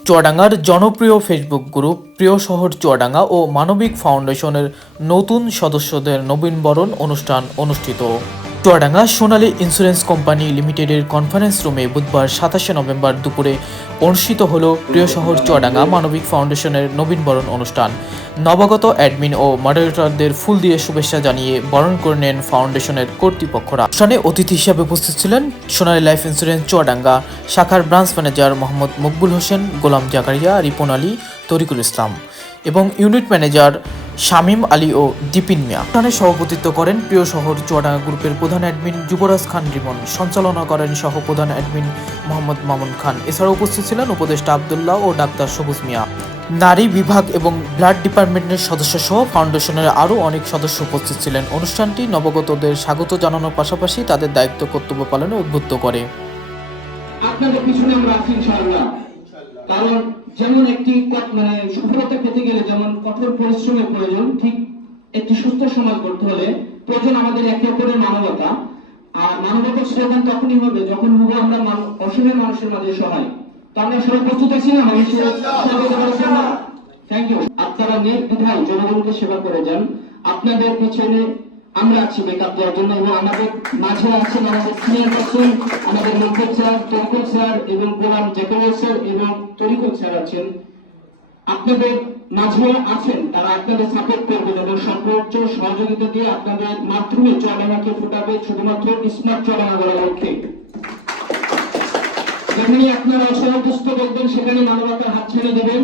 চুয়াডাঙ্গার জনপ্রিয় Facebook group প্রিয় শহর চুয়াডাঙ্গা ও মানবিক ফাউন্ডেশনের নতুন সদস্যদের নবীনবরণ অনুষ্ঠান অনুষ্ঠিত। চুয়াডাঙ্গা সোনালী ইন্স্যুরেন্স কোম্পানি লিমিটেডের কনফারেন্স রুমে বুধবার 27 নভেম্বর দুপুরে অনুষ্ঠিত হল প্রিয় শহর চুয়াডাঙ্গা মানবিক ফাউন্ডেশনের নবীনবরণ অনুষ্ঠান। নবাগত অ্যাডমিন ও মডারেটরদের ফুল দিয়ে শুভেচ্ছা জানিয়ে বরণ করে নেন ফাউন্ডেশনের কর্তৃপক্ষরা। অনুষ্ঠানে অতিথি হিসেবে উপস্থিত ছিলেন সোনালী লাইফ ইন্স্যুরেন্স চুয়াডাঙ্গা শাখার ব্রাঞ্চ ম্যানেজার মোহাম্মদ মকবুল হোসেন, গোলাম জাকারিয়া, রিপন আলী, তরিকুল ইসলাম এবং ইউনিট ম্যানেজার শামীম আলী ও দিপিন মিয়া। অনুষ্ঠানে সভাপতিত্ব করেন প্রিয় শহর চুয়াডাঙ্গা গ্রুপের প্রধান অ্যাডমিন যুবরাজ খান রিমন, সঞ্চালনা করেন সহ প্রধান অ্যাডমিন মোহাম্মদ মামুন খান। এছাড়াও উপস্থিত ছিলেন উপদেষ্টা আবদুল্লাহ ও ডাক্তার সবুজ মিয়া, নারী বিভাগ এবং ব্লাড ডিপার্টমেন্টের সদস্য সহ ফাউন্ডেশনের আরও অনেক সদস্য উপস্থিত ছিলেন। অনুষ্ঠানটি নবাগতদের স্বাগত জানানোর পাশাপাশি তাদের দায়িত্ব কর্তব্য পালনে উদ্বুদ্ধ করে। আপনাদের পিছনে আমরা আছি ইনশাআল্লাহ। কারণ যেমন একটি সফলতা পেতে গেলে যেমন কঠোর পরিশ্রমের প্রয়োজন, ঠিক একটি সুস্থ সমাজ গড়তে হলে প্রয়োজন আমাদের একে অপরের মানবতা। আর মানবতার স্লোগান তখনই হবে যখন হবো আমরা অসহায় মানুষের মাঝে সহায়। তো আমরা সবাই প্রস্তুত আছি না মানুষের সেবা করার জন্য? Thank you. আপনারা নির্দ্বিধায় জনগণকে সেবা করে যান। আপনাদের পিছনে আমরা আছি বেকআপ দেওয়ার জন্য, এবং আমাদের মাঝে আছেন আমাদের সিনিয়র পার্সন, আমাদের মকবুল স্যার, তরিকুল স্যার এবং গোলাম জাকারিয়া স্যার এবং তরিকুল স্যার আছেন। আপনাদের মাঝে আছেন, তারা আপনাদের সাপোর্ট করবেন এবং সর্বোচ্চ সহযোগিতা দিয়ে আপনাদের মাধ্যমে চুয়াডাঙ্গাকে ফোটাবে শুধুমাত্র স্মার্ট চুয়াডাঙ্গা গড়ার লক্ষ্যে। যেখানে আপনারা অসহায় দুস্থ দেখবেন সেখানে মানবতার হাত ছেড়ে দেবেন।